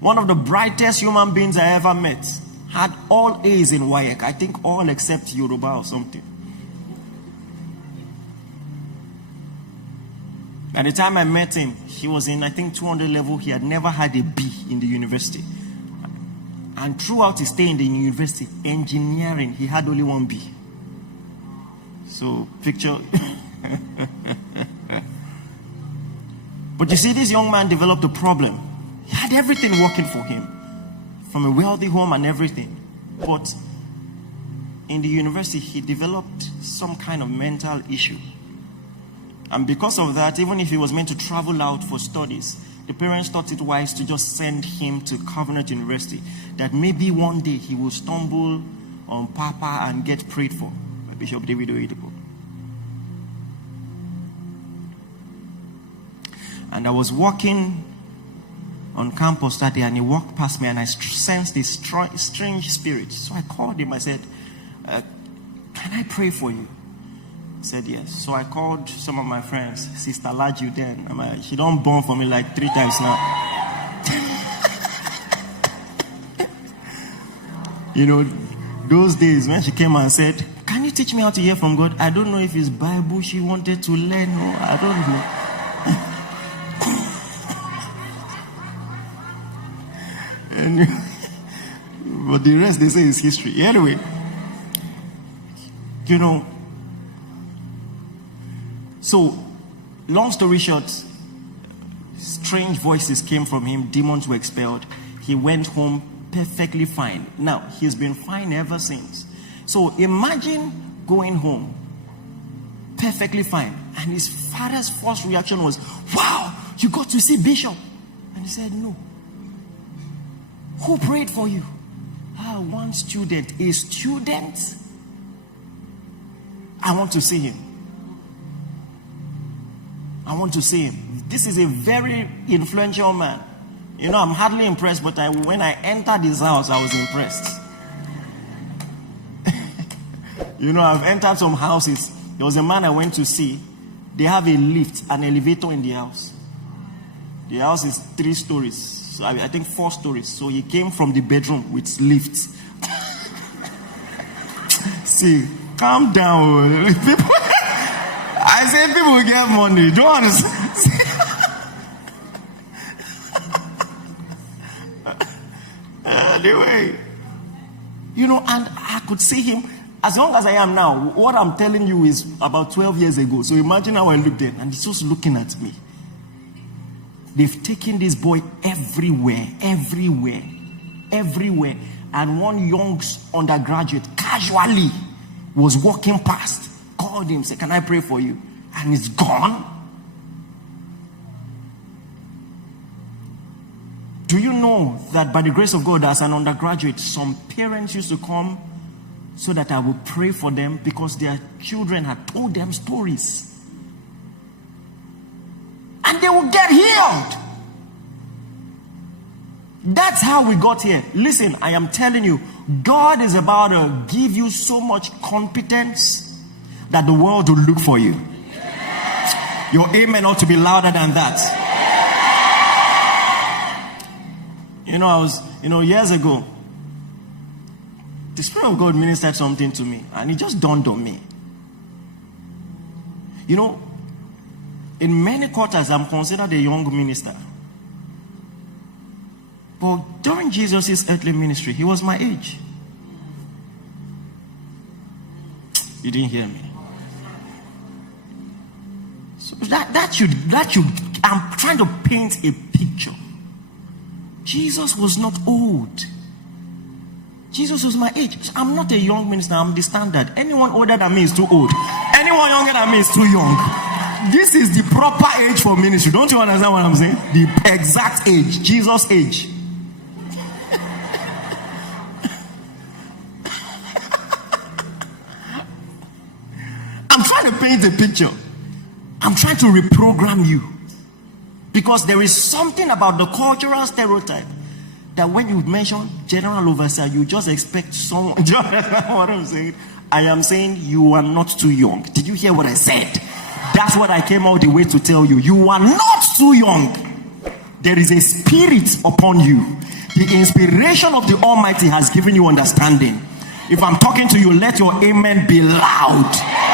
One of the brightest human beings I ever met. Had all A's in WAEC. I think all except Yoruba or something. At the time I met him, he was in, I think, 200 level. He had never had a B in the university. And throughout his stay in the university, engineering, he had only one B. So, picture. But you see, this young man developed a problem. He had everything working for him. From a wealthy home and everything. But in the university, he developed some kind of mental issue. And because of that, even if he was meant to travel out for studies, the parents thought it wise to just send him to Covenant University. That maybe one day he will stumble on Papa and get prayed for by Bishop David Oyedepo. And I was walking on campus that day, and he walked past me, and I sensed this strange spirit. So I called him. I said, can I pray for you? He said yes. So I called some of my friends. Sister Laju then. She don't born for me like 3 times now. You know, those days when she came and said, can you teach me how to hear from God? I don't know if it's Bible she wanted to learn, or I don't know. But the rest, they say, is history. Anyway, you know, so long story short, strange voices came from him, demons were expelled. He went home perfectly fine. Now, he's been fine ever since. So imagine going home perfectly fine, and his father's first reaction was, wow, you got to see Bishop. And he said, no. Who prayed for you? One student. A student? I want to see him. I want to see him. This is a very influential man. You know, I'm hardly impressed, but when I entered his house, I was impressed. You know, I've entered some houses. There was a man I went to see. They have a lift, an elevator in the house. The house is 3 stories. So I think 4 stories. So he came from the bedroom with lifts. See, calm down. People, I said people will get money. Don't understand. Anyway, you know, and I could see him as young as I am now. What I'm telling you is about 12 years ago. So imagine how I looked then, and he's just looking at me. They've taken this boy everywhere. And one young undergraduate casually was walking past, called him, said, can I pray for you? And he's gone. Do you know that by the grace of God, as an undergraduate, some parents used to come so that I would pray for them because their children had told them stories. And they will get healed. That's how we got here. Listen, I am telling you, God is about to give you so much competence that the world will look for you. Your amen ought to be louder than that. You know, years ago, the Spirit of God ministered something to me, and it just dawned on me. You know, in many quarters, I'm considered a young minister. But during Jesus' earthly ministry, he was my age. You didn't hear me. So that should, I'm trying to paint a picture. Jesus was not old. Jesus was my age. So I'm not a young minister, I'm the standard. Anyone older than me is too old. Anyone younger than me is too young. This is the proper age for ministry. Don't you understand what I'm saying? The exact age. Jesus' age. I'm trying to paint a picture. I'm trying to reprogram you. Because there is something about the cultural stereotype that when you mention general overseer, you just expect someone. Do you understand what I'm saying? I am saying you are not too young. Did you hear what I said? That's what I came all the way to tell you. You are not too young. there is a spirit upon you. The inspiration of the Almighty has given you understanding. If I'm talking to you, let your amen be loud.